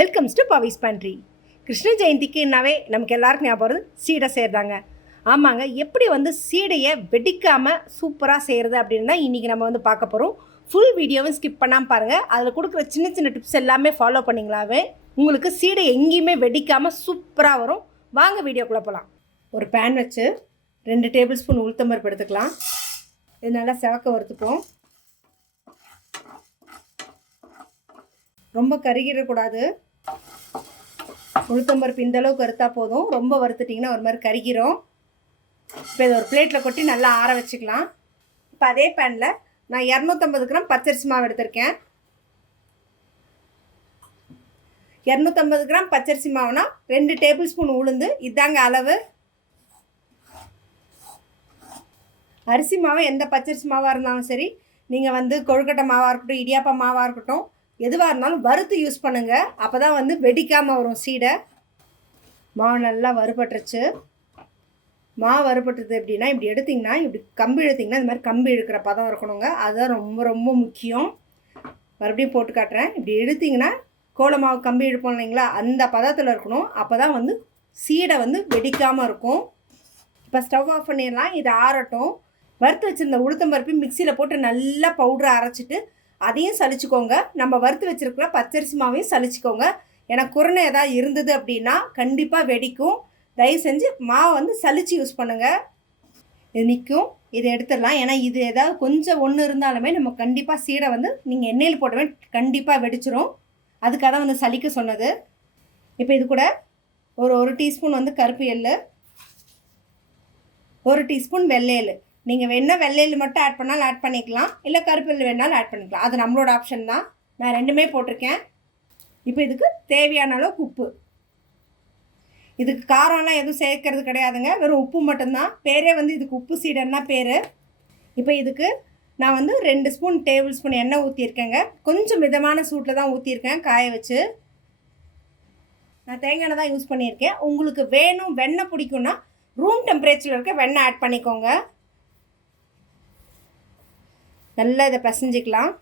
Welcomes to Pavi's pantry Krishna ஜெயந்திக்குனாவே நமக்கு எல்லாருக்கும் ஞாபகம் வருது சீடை செய்கிறாங்க ஆமாங்க எப்படி வந்து சீடையை வெடிக்காமல் சூப்பராக செய்கிறது அப்படின்னு தான் இன்றைக்கி நம்ம வந்து பார்க்க போகிறோம் ஃபுல் வீடியோவும் ஸ்கிப் பண்ணாமல் பாருங்கள் அதில் கொடுக்குற சின்ன சின்ன டிப்ஸ் எல்லாமே ஃபாலோ பண்ணிங்களாவே உங்களுக்கு சீடை எங்கேயுமே வெடிக்காமல் சூப்பராக வரும். வாங்க வீடியோக்குள்ளே போகலாம் ஒரு பேன் வச்சு ரெண்டு டேபிள் ஸ்பூன் உளுத்தம்பருப்பு எடுத்துக்கலாம். இது நல்லா செவக்க வறுத்துப்போம் ரொம்ப கருகிடக்கூடாது. உளுத்தம்பருப்பு இந்தளவுக்கு வறுத்தா போதும். ரொம்ப வறுத்துட்டிங்கன்னா ஒரு மாதிரி கருகிரும். இப்போ இதை ஒரு பிளேட்டில் கொட்டி நல்லா ஆற வச்சுக்கலாம். இப்போ அதே பேனில் நான் இரநூத்தம்பது கிராம் பச்சரிசி மாவு எடுத்திருக்கேன். இரநூத்தம்பது கிராம் பச்சரிசி மாவுனா ரெண்டு டேபிள் ஸ்பூன் உளுந்து. இதாங்க அளவு. அரிசி மாவு எந்த பச்சரிசி மாவாக இருந்தாலும் சரி நீங்கள் வந்து கொழுக்கட்டை மாவாக இருக்கட்டும் இடியாப்பா மாவாக இருக்கட்டும் எதுவாக இருந்தாலும் வறுத்து யூஸ் பண்ணுங்கள் அப்போ தான் வந்து வெடிக்காமல் வரும் சீடை. மாவு நல்லா வறுபட்டுருச்சு. மாவு வறுபட்டுறது எப்படின்னா இப்படி எடுத்திங்கன்னா இப்படி கம்பி இழுத்திங்கன்னா இந்த மாதிரி கம்பி இழுக்கிற பதம் இருக்கணுங்க. அதுதான் ரொம்ப ரொம்ப முக்கியம். மறுபடியும் போட்டு காட்டுறேன். இப்படி இழுத்திங்கன்னா கோல மாவு கம்பி இழுப்போம் இல்லைங்களா? அந்த பதத்தில் இருக்கணும். அப்போ தான் வந்து சீடை வந்து வெடிக்காமல் இருக்கும். இப்போ ஸ்டவ் ஆஃப் பண்ணிடலாம். இது ஆறட்டும். வறுத்து வச்சுருந்த உளுத்தம்பருப்பு மிக்சியில் போட்டு நல்லா பவுடரை அரைச்சிட்டு அதையும் சலிச்சுக்கோங்க. நம்ம வறுத்து வச்சுருக்கிற பச்சரிசி மாவையும் சலிச்சுக்கோங்க. ஏன்னா குரணை ஏதாவது இருந்தது அப்படின்னா கண்டிப்பாக வெடிக்கும். தயவு செஞ்சு மாவை வந்து சலிச்சு யூஸ் பண்ணுங்கள் இது நிற்கும் இதை எடுத்துடலாம். ஏன்னா இது ஏதாவது கொஞ்சம் ஒன்று இருந்தாலுமே நம்ம கண்டிப்பாக சீடை வந்து நீங்கள் எண்ணெயில் போடவே கண்டிப்பாக வெடிச்சிரும். அதுக்காக தான் வந்து சலிக்க சொன்னது. இப்போ இது கூட ஒரு ஒரு டீஸ்பூன் வந்து கருப்பு எள்ளு ஒரு டீஸ்பூன் வெள்ளை எள்ளு. நீங்கள் வேணால் வெள்ளையில் மட்டும் ஆட் பண்ணாலும் ஆட் பண்ணிக்கலாம். இல்லை கருப்பில் வேணாலும் ஆட் பண்ணிக்கலாம். அது நம்மளோட ஆப்ஷன் தான். நான் ரெண்டுமே போட்டிருக்கேன். இப்போ இதுக்கு தேவையான அளவுக்கு உப்பு. இதுக்கு காரம்லாம் எதுவும் சேர்க்கறது கிடையாதுங்க. வெறும் உப்பு மட்டும்தான். பேரே வந்து இதுக்கு உப்பு சீடன்னா பேர். இப்போ இதுக்கு நான் வந்து ரெண்டு ஸ்பூன் டேபிள் ஸ்பூன் எண்ணெய் ஊற்றிருக்கேங்க கொஞ்சம் மிதமான சூட்டில் தான் ஊற்றிருக்கேன் காய வச்சு. நான் தேங்காய் எண்ணெய் தான் யூஸ் பண்ணியிருக்கேன். உங்களுக்கு வேணும் வெண்ணெய் பிடிக்கும்னா ரூம் டெம்பரேச்சரில் இருக்க வெண்ணெய் ஆட் பண்ணிக்கோங்க. நல்லா இதை பிசைஞ்சிக்கலாம்.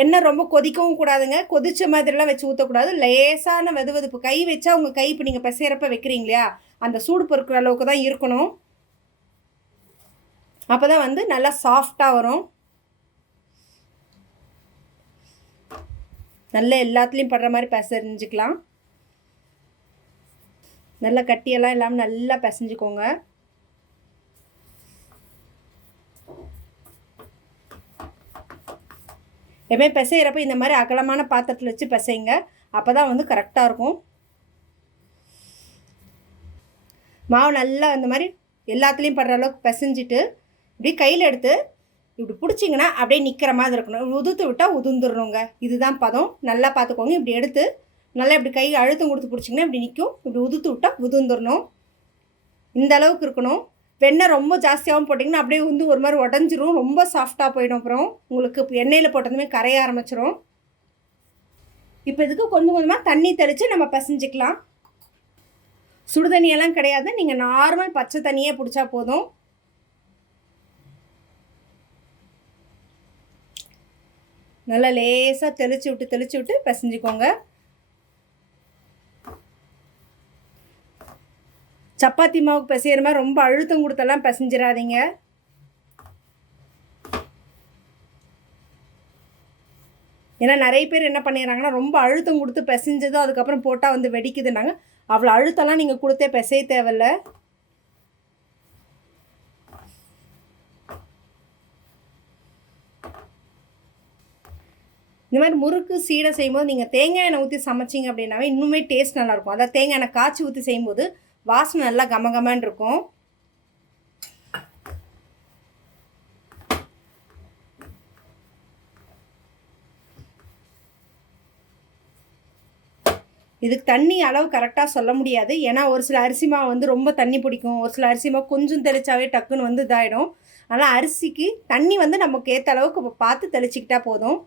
எண்ணெய் ரொம்ப கொதிக்கவும் கூடாதுங்க. கொதிச்ச மாதிரிலாம் வச்சு ஊற்றக்கூடாது லேசான வெதுவெதுப்பு. கை வச்சா உங்கள் கை இப்போ நீங்கள் பிசைகிறப்ப வைக்கிறீங்க இல்லையா? அந்த சூடு பொறுக்கிற அளவுக்கு தான் இருக்கணும். அப்போ தான் வந்து நல்லா சாஃப்டாக வரும். நல்லா எல்லாத்துலேயும் படுற மாதிரி பிசைஞ்சிக்கலாம். நல்லா கட்டியெல்லாம் இல்லாமல் நல்லா பிசைஞ்சிக்கோங்க. எப்பவுமே பிசைகிறப்ப இந்த மாதிரி அகலமான பாத்திரத்தில் வச்சு பிசைங்க. அப்போ தான் வந்து கரெக்டாக இருக்கும். மாவு நல்லா இந்த மாதிரி எல்லாத்துலேயும் படுற அளவுக்கு பிசைஞ்சிட்டு இப்படி கையில் எடுத்து இப்படி பிடிச்சிங்கன்னா அப்படியே நிற்கிற மாதிரி இருக்கணும். உதுத்து விட்டால் உதுந்துடணுங்க இதுதான் பதம். நல்லா பார்த்துக்கோங்க இப்படி எடுத்து நல்லா இப்படி கை அழுத்தம் கொடுத்து பிடிச்சிங்கன்னா இப்படி நிற்கும் இப்படி உதுத்து விட்டால் உதுந்துடணும் இந்த அளவுக்கு இருக்கணும். வெண்ணெய் ரொம்ப ஜாஸ்தியாகவும் போட்டிங்கன்னா அப்படியே வந்து ஒரு மாதிரி உடஞ்சிரும். ரொம்ப சாஃப்டாக போயிடும் அப்புறம். உங்களுக்கு எண்ணெயில் போட்டதுமே கரைய ஆரம்பிச்சிரும். இப்போ இதுக்கு கொஞ்சம் கொஞ்சமாக தண்ணி தெளித்து நம்ம பசஞ்சிக்கலாம். சுடு தண்ணியெல்லாம் கிடையாது. நீங்கள் நார்மல் பச்சை தண்ணியே பிடிச்சா போதும். நல்லா லேசாக தெளித்து விட்டு தெளித்து விட்டு பிசைஞ்சிக்கோங்க. சப்பாத்தி மாவுக்கு பிசைகிற மாதிரி ரொம்ப அழுத்தம் கொடுத்தெல்லாம் பிசைஞ்சிடாதீங்க. ஏன்னா நிறைய பேர் என்ன பண்ணிடுறாங்கன்னா ரொம்ப அழுத்தம் கொடுத்து பிசைஞ்சதோ அதுக்கப்புறம் போட்டால் வந்து வெடிக்குதுன்னாங்க. அவ்வளோ அழுத்தம்லாம் நீங்கள் கொடுத்தே பிசைய தேவையில்ல. இந்த மாதிரி முறுக்கு சீடை செய்யும்போது நீங்கள் தேங்காய் எண்ணெய் ஊற்றி சமைச்சிங்க அப்படின்னாவே இன்னுமே டேஸ்ட் நல்லாயிருக்கும் அதாவது தேங்காய் எண்ணெய் காய்ச்சி ஊற்றி செய்யும்போது வாசனை நல்லா கமகமன்னு இருக்கும். இதுக்கு தண்ணி அளவு கரெக்டாக சொல்ல முடியாது. ஏன்னா ஒரு சில அரிசி மாவு வந்து ரொம்ப தண்ணி பிடிக்கும். ஒரு சில அரிசி மாவு கொஞ்சம் தெளிச்சாவே டக்குன்னு வந்து இதாகிடும் ஆனால் அரிசிக்கு தண்ணி வந்து நமக்கு ஏற்ற அளவுக்கு பார்த்து தெளிச்சிக்கிட்டா போதும்.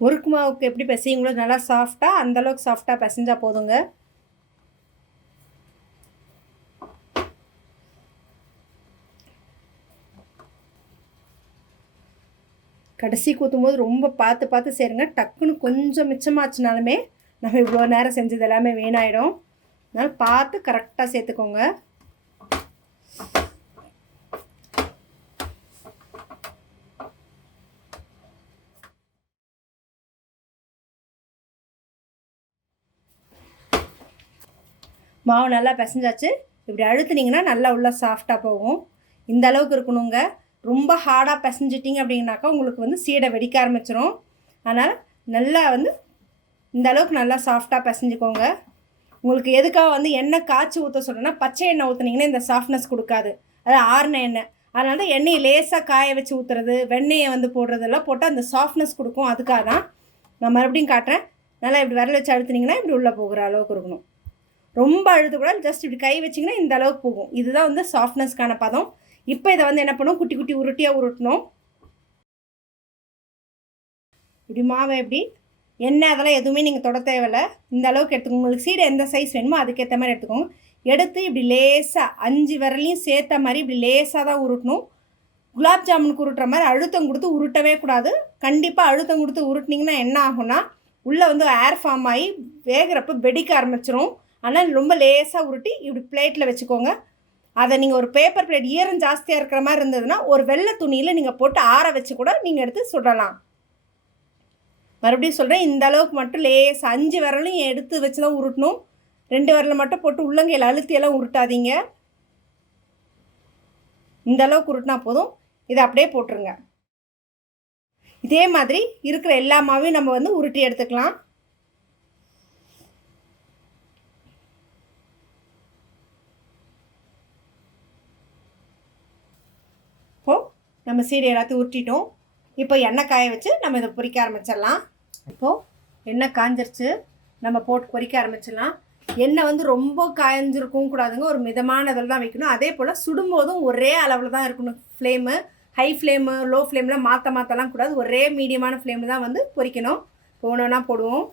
முறுக்கு மாவுக்கு எப்படி பிசையுங்களோ நல்லா சாஃப்டாக அந்தளவுக்கு சாஃப்டாக பிசைஞ்சால் போதுங்க. கடைசி கூத்தும்போது ரொம்ப பார்த்து பார்த்து சேருங்க. டக்குன்னு கொஞ்சம் மிச்சமாச்சுனாலுமே நம்ம இவ்வளோ நேரம் செஞ்சது எல்லாமே வீணாயிடும். அதனால் பார்த்து கரெக்டாக சேர்த்துக்கோங்க. மாவு நல்லா பிசைஞ்சாச்சு. இப்படி அழுத்துனீங்கன்னா நல்லா உள்ள சாஃப்டாக போகும். இந்த அளவுக்கு இருக்கணுங்க. ரொம்ப ஹார்டாக பிசைஞ்சிட்டிங்க அப்படின்னாக்கா உங்களுக்கு வந்து சீடை வெடிக்க ஆரம்பிச்சிரும். அதனால் நல்லா வந்து இந்த அளவுக்கு நல்லா சாஃப்டாக பிசைஞ்சுக்கோங்க. உங்களுக்கு எதுக்காக வந்து எண்ணெய் காய்ச்சி ஊற்ற சொல்கிறேன்னா பச்சை எண்ணெய் ஊற்றுனீங்கன்னா இந்த சாஃப்ட்னஸ் கொடுக்காது. அது ஆறுன எண்ணெய். அதனால தான் எண்ணெயை லேசாக காய வச்சு ஊற்றுறது வெண்ணெயை வந்து போடுறதெல்லாம் போட்டால் அந்த சாஃப்ட்னஸ் கொடுக்கும். அதுக்காக தான் நான் மறுபடியும் காட்டுறேன். நல்லா இப்படி விரல வச்சு அழுத்துனீங்கன்னா இப்படி உள்ளே போகிற அளவுக்கு இருக்கணும். ரொம்ப அழுதக்கூடாது ஜஸ்ட் இப்படி கை வச்சிங்கன்னா இந்த அளவுக்கு போகும். இதுதான் வந்து சாஃப்ட்னஸ்க்கான பதம். இப்போ இதை வந்து என்ன பண்ணும்? குட்டி குட்டி உருட்டியாக உருட்டணும். இப்படி மாவை எப்படி எண்ணெய் அதெல்லாம் எதுவுமே நீங்கள் தொட தேவையில்ல. இந்த அளவுக்கு எடுத்துக்கோங்க. உங்களுக்கு சீடை எந்த சைஸ் வேணுமோ அதுக்கேற்ற மாதிரி எடுத்துக்கோங்க. எடுத்து இப்படி லேசாக அஞ்சு விரலையும் சேர்த்த மாதிரி இப்படி லேசாக தான் உருட்டணும். குலாப் ஜாமுனுக்கு உருட்டுற மாதிரி அழுத்தம் கொடுத்து உருட்டவே கூடாது. கண்டிப்பாக அழுத்தம் கொடுத்து உருட்டினீங்கன்னா என்ன ஆகும்னா உள்ளே வந்து ஏர் ஃபார்ம் ஆகி வேகிறப்ப வெடிக்க ஆரம்பிச்சிரும். ஆனால் ரொம்ப லேசாக உருட்டி இப்படி பிளேட்டில் வச்சுக்கோங்க. அதை நீங்கள் ஒரு பேப்பர் பிளேட் ஈரம் ஜாஸ்தியாக இருக்கிற மாதிரி இருந்ததுன்னா ஒரு வெள்ளை துணியில் நீங்கள் போட்டு ஆற வச்சு கூட நீங்கள் எடுத்து சுடலாம். மறுபடியும் சொல்கிறேன் இந்த அளவுக்கு மட்டும் லேஸ் அஞ்சு விரலையும் எடுத்து வச்சு தான் உருட்டணும். ரெண்டு விரலை மட்டும் போட்டு உள்ளங்கையில் அழுத்தியெல்லாம் உருட்டாதீங்க. இந்த அளவுக்கு உருட்டினா போதும். இதை அப்படியே போட்டுருங்க. இதே மாதிரி இருக்கிற எல்லா மாவையும் நம்ம வந்து உருட்டி எடுத்துக்கலாம் இப்போது நம்ம சீடை எல்லாத்தையும் உருட்டிட்டோம். இப்போ எண்ணெய் காய வச்சு நம்ம இதை பொறிக்க ஆரம்பிச்சிடலாம். இப்போது எண்ணெய் காஞ்சிருச்சு. நம்ம போட்டு பொறிக்க ஆரம்பிச்சிடலாம். எண்ணெய் வந்து ரொம்ப காய்ஞ்சிருக்கவும் கூடாதுங்க. ஒரு மிதமான இதில் தான் வைக்கணும். அதே போல் சுடும்போதும் ஒரே அளவில் தான் இருக்கணும் ஃப்ளேமு ஹை ஃப்ளேமு லோ ஃப்ளேம்லாம் மாற்ற மாற்றலாம் கூடாது. ஒரே மீடியமான ஃப்ளேமில் தான் வந்து பொரிக்கணும் போனோன்னா போடுவோம்.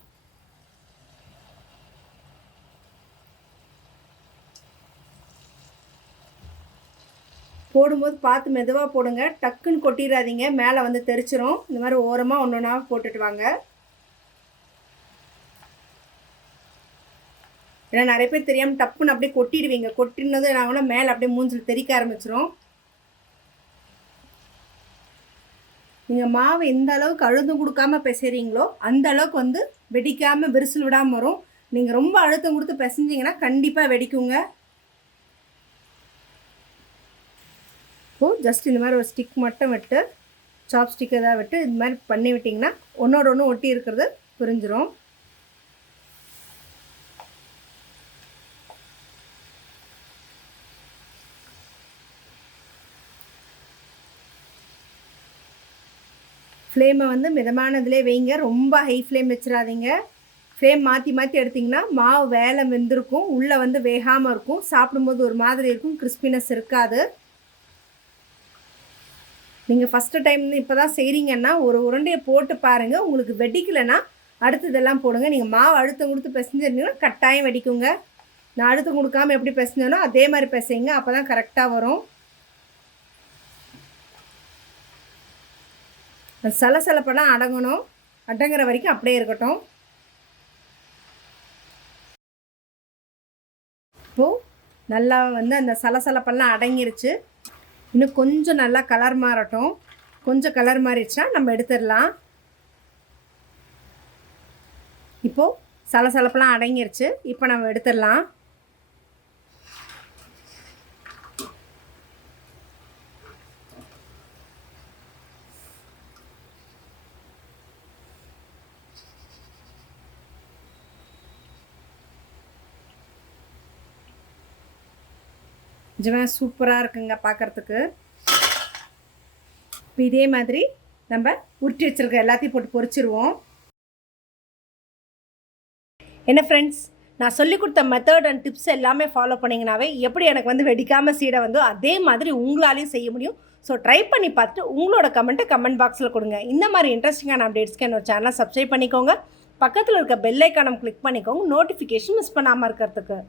போடும்போது பார்த்து மெதுவாக போடுங்க. டக்குன்னு கொட்டிடாதீங்க மேலே வந்து தெரிச்சிரும். இந்த மாதிரி ஓரமாக ஒன்று ஒன்றா போட்டுட்டு வாங்க. ஏன்னா நிறைய பேர் தெரியாமல் டப்புன்னு அப்படியே கொட்டிடுவீங்க. கொட்டினது என்ன மேலே அப்படியே மூஞ்சில் தெறிக்க ஆரம்பிச்சிரும். நீங்கள் மாவு எந்த அளவுக்கு அழுத்தம் கொடுக்காம பிசைறீங்களோ அந்த அளவுக்கு வந்து வெடிக்காமல் விரிசல் விடாமல் வரும். நீங்கள் ரொம்ப அழுத்தம் கொடுத்து பிசைஞ்சிங்கன்னா கண்டிப்பாக வெடிக்குங்க. ஜஸ்ட் இந்த மாதிரி ஒரு ஸ்டிக் மட்டும் விட்டு சாப் ஸ்டிக் எதாவது விட்டு இது மாதிரி பண்ணி விட்டிங்கன்னா ஒன்றோட ஒன்று ஒட்டி இருக்கிறது புரிஞ்சிரும். ஃப்ளேமை வந்து மிதமானதுலே வைங்க. ரொம்ப ஹை ஃப்ளேம் வச்சிடாதீங்க ஃப்ளேம் மாற்றி மாற்றி எடுத்திங்கன்னா மாவு வேலை வெந்திருக்கும். உள்ளே வந்து வேகாமல் இருக்கும். சாப்பிடும்போது ஒரு மாதிரி இருக்கும். கிறிஸ்பினஸ் இருக்காது. நீங்கள் ஃபஸ்ட்டு டைம் இப்போ தான் செய்கிறீங்கன்னா ஒரு உருண்டையை போட்டு பாருங்கள் உங்களுக்கு வெடிக்கலைன்னா அடுத்ததெல்லாம் போடுங்க. நீங்கள் மாவு அழுத்தம் கொடுத்து பிசைஞ்சிருந்தீங்கன்னா கட்டாயம் வெடிக்குங்க. நான் அழுத்தம் கொடுக்காம எப்படி பிசைஞ்சேனோ அதே மாதிரி பிசைங்க. அப்போ தான் கரெக்டாக வரும். சலசலப்பெல்லாம் அடங்கணும். அடங்குற வரைக்கும் அப்படியே இருக்கட்டும். இப்போது நல்லா வந்து அந்த சலசலப்பெல்லாம் அடங்கிருச்சு. இன்னும் கொஞ்சம் நல்லா கலர் மாறட்டும். கொஞ்சம் கலர் மாறிடுச்சுன்னா நம்ம எடுத்துடலாம். இப்போது சலசலப்பெலாம் அடங்கிருச்சு. இப்போ நம்ம எடுத்துடலாம். நிஜமாக சூப்பராக இருக்குங்க பார்க்குறதுக்கு இப்போ இதே மாதிரி நம்ம உருட்டி வச்சுருக்க எல்லாத்தையும் போட்டு பொறிச்சிருவோம் என்ன ஃப்ரெண்ட்ஸ் நான் சொல்லி கொடுத்த மெத்தட் அண்ட் டிப்ஸ் எல்லாமே ஃபாலோ பண்ணிங்கனாவே எப்படி எனக்கு வந்து வெடிக்காமல் சீடை வந்தோ அதே மாதிரி உங்களாலையும் செய்ய முடியும். ஸோ ட்ரை பண்ணி பார்த்துட்டு உங்களோட கமெண்ட்டை கமெண்ட் பாக்ஸில் கொடுங்க. இந்த மாதிரி இன்ட்ரெஸ்டிங்கான அப்டேட்ஸ்க்கு என்னோட சேனலை சப்ஸ்கிரைப் பண்ணிக்கோங்க. பக்கத்தில் இருக்க பெல் ஐக்கானம் கிளிக் பண்ணிக்கோங்க. நோட்டிஃபிகேஷன் மிஸ் பண்ணாமல் இருக்கிறதுக்கு.